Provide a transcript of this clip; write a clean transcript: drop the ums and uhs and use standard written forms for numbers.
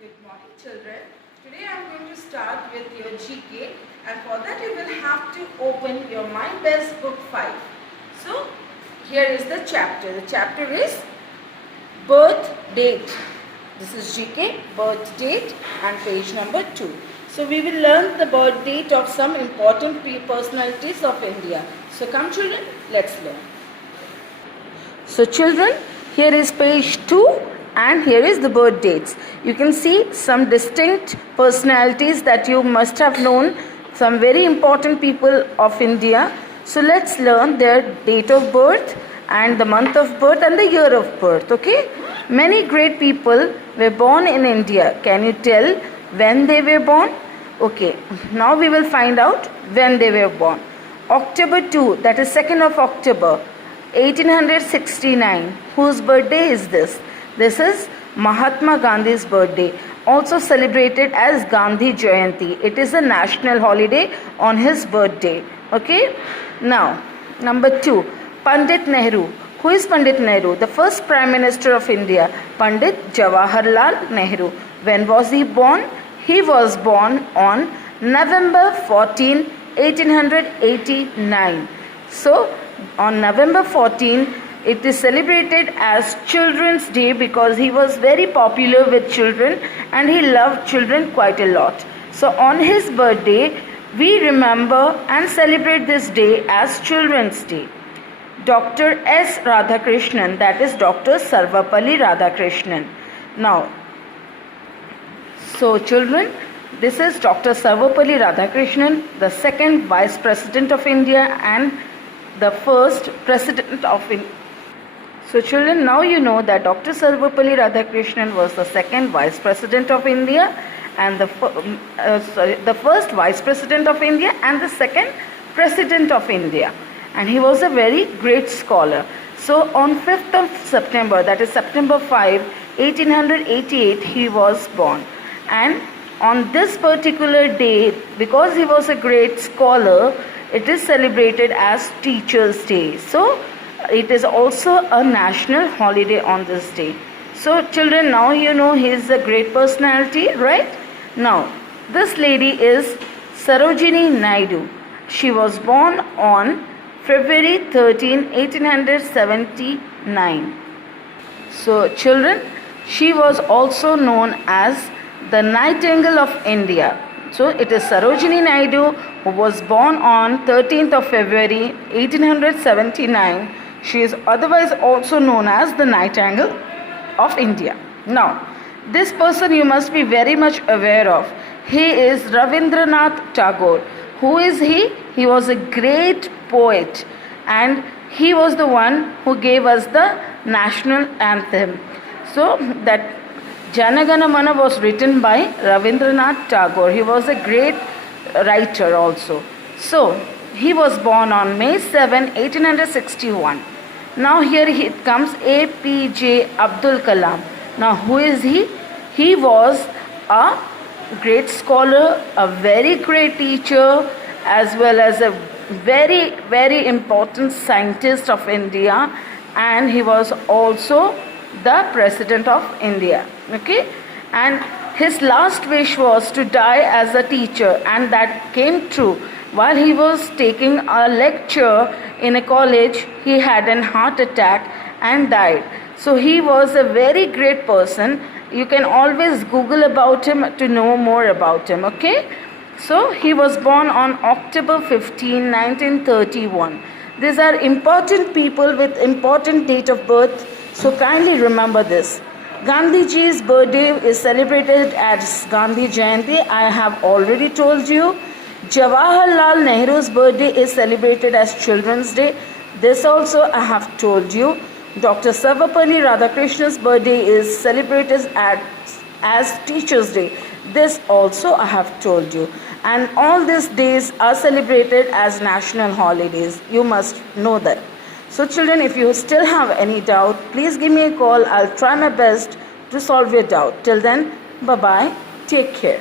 Good morning, children. Today I am going to start with your GK, and for that you will have to open your My Best Book 5. So here is the chapter. The chapter is birth date. This is GK, birth date, and page number 2. So we will learn the birth date of some important personalities of India. So come children, let's learn. So children, here is page 2. And here is the birth dates. You can see some distinct personalities that you must have known, some very important people of India. So let's learn their date of birth and the month of birth and the year of birth. Okay? Many great people were born in India. Can you tell when they were born? Okay, now we will find out when they were born. October 2, that is 2nd of October, 1869. Whose birthday is this? This is Mahatma Gandhi's birthday, also celebrated as Gandhi Jayanti. It is a national holiday on his birthday. Okay? Now, number 2, Pandit Nehru. Who is Pandit Nehru? The first Prime Minister of India, Pandit Jawaharlal Nehru. When was he born? He was born on November 14, 1889. So, on November 14, it is celebrated as Children's Day because he was very popular with children and he loved children quite a lot. So on his birthday, we remember and celebrate this day as Children's Day. Dr. S. Radhakrishnan, that is Dr. Sarvapalli Radhakrishnan. Now, so children, this is Dr. Sarvapalli Radhakrishnan, the second Vice President of India and the first President of India. So children, now you know that Dr. Sarvapalli Radhakrishnan was the second Vice President of India and the first Vice President of India and the second President of India. And he was a very great scholar. So on 5th of September, that is September 5, 1888, he was born. And on this particular day, because he was a great scholar, it is celebrated as Teachers' Day. So it is also a national holiday on this day. So children, now you know he is a great personality, right? Now, this lady is Sarojini Naidu. She was born on February 13, 1879. So children, she was also known as the Nightingale of India. So it is Sarojini Naidu who was born on 13th of February 1879. She is otherwise also known as the Nightingale of India. Now, this person you must be very much aware of. He is Rabindranath Tagore. Who is he? He was a great poet and he was the one who gave us the national anthem. So, that Jana Gana Mana was written by Rabindranath Tagore. He was a great writer also. So, he was born on May 7, 1861. Now here it comes APJ Abdul Kalam. Now who is he? He was a great scholar, a very great teacher, as well as a very, very important scientist of India, and he was also the President of India. Okay? And his last wish was to die as a teacher, and that came true. While he was taking a lecture in a college, he had an heart attack and died. So he was a very great person. You can always Google about him to know more about him, okay? So he was born on October 15, 1931. These are important people with important date of birth, so kindly remember this. Gandhiji's birthday is celebrated as Gandhi Jayanti. I have already told you. Jawaharlal Nehru's birthday is celebrated as Children's Day. This also I have told you. Dr. Sarvapalli Radhakrishnan's birthday is celebrated as Teachers' Day. This also I have told you. And all these days are celebrated as national holidays. You must know that. So children, if you still have any doubt, please give me a call. I'll try my best to solve your doubt. Till then, bye-bye. Take care.